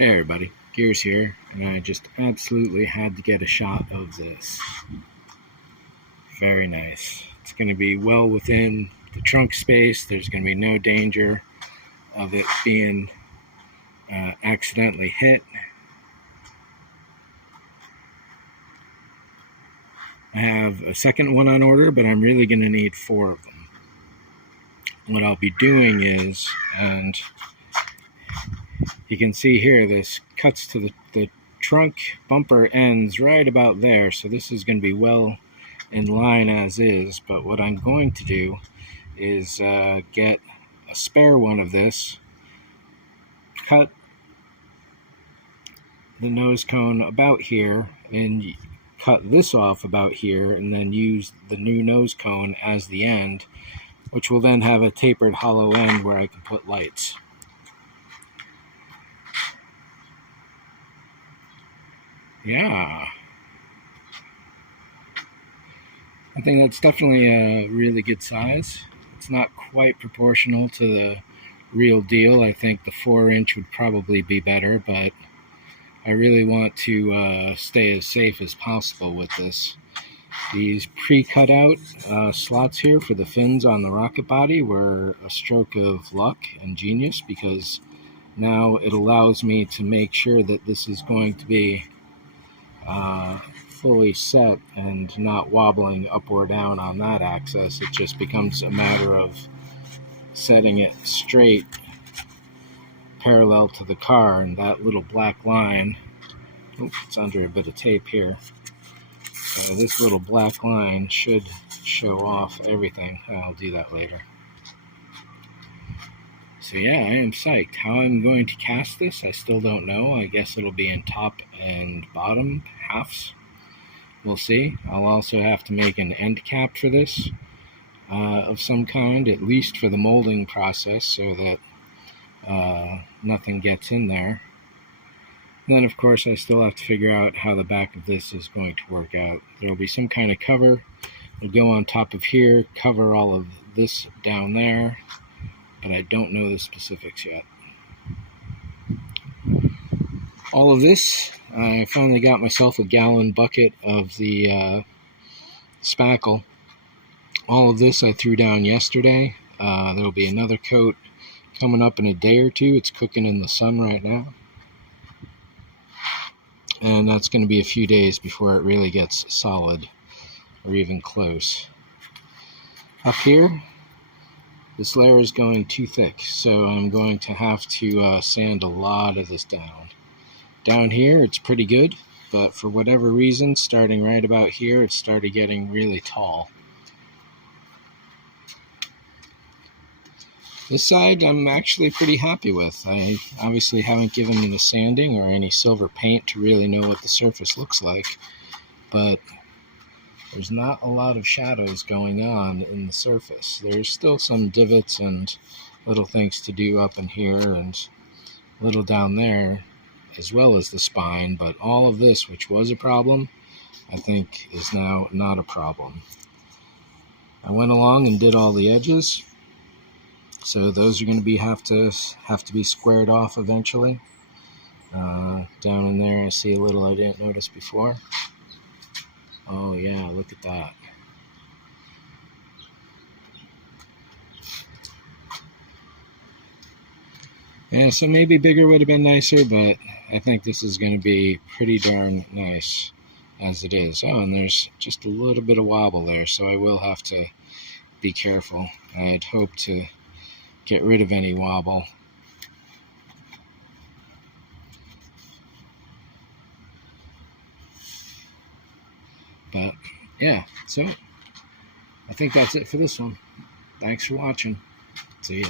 Hey everybody, Gears here, and I just absolutely had to get a shot of this. Very nice. It's going to be well within the trunk space. There's going to be no danger of it being accidentally hit. I have a second one on order, but I'm really going to need 4 of them. What I'll be doing is, and you can see here, this cuts to the trunk bumper ends right about there, so this is going to be well in line as is. But what I'm going to do is get a spare one of this, cut the nose cone about here, and cut this off about here, and then use the new nose cone as the end, which will then have a tapered hollow end where I can put lights. Yeah, I think that's definitely a really good size. It's not quite proportional to the real deal. I think the 4-inch would probably be better, but I really want to stay as safe as possible with this. These pre-cut out slots here for the fins on the rocket body were a stroke of luck and genius, because now it allows me to make sure that this is going to be fully set and not wobbling up or down on that axis. It just becomes a matter of setting it straight parallel to the car, and that little black line, oops, it's under a bit of tape here, so this little black line should show off everything. I'll do that later. So yeah, I am psyched. How I'm going to cast this, I still don't know. I guess it'll be in top and bottom halves. We'll see. I'll also have to make an end cap for this of some kind, at least for the molding process, so that nothing gets in there. And then of course I still have to figure out how the back of this is going to work out. There will be some kind of cover. It'll go on top of here, cover all of this down there, but I don't know the specifics yet. All of this, I finally got myself a gallon bucket of the spackle. All of this I threw down yesterday. There will be another coat coming up in a day or two. It's cooking in the sun right now. And that's going to be a few days before it really gets solid or even close. Up here, this layer is going too thick, so I'm going to have to sand a lot of this down. Down here, it's pretty good, but for whatever reason, starting right about here, it started getting really tall. This side I'm actually pretty happy with. I obviously haven't given any sanding or any silver paint to really know what the surface looks like, but there's not a lot of shadows going on in the surface. There's still some divots and little things to do up in here and a little down there, as well as the spine, but all of this, which was a problem, I think is now not a problem. I went along and did all the edges, so those are going to have to be squared off eventually. Down in there I see a little I didn't notice before. Oh yeah, look at that. Yeah, so maybe bigger would have been nicer, but I think this is going to be pretty darn nice as it is. Oh, and there's just a little bit of wobble there, so I will have to be careful. I'd hope to get rid of any wobble. But yeah, so I think that's it for this one. Thanks for watching. See ya.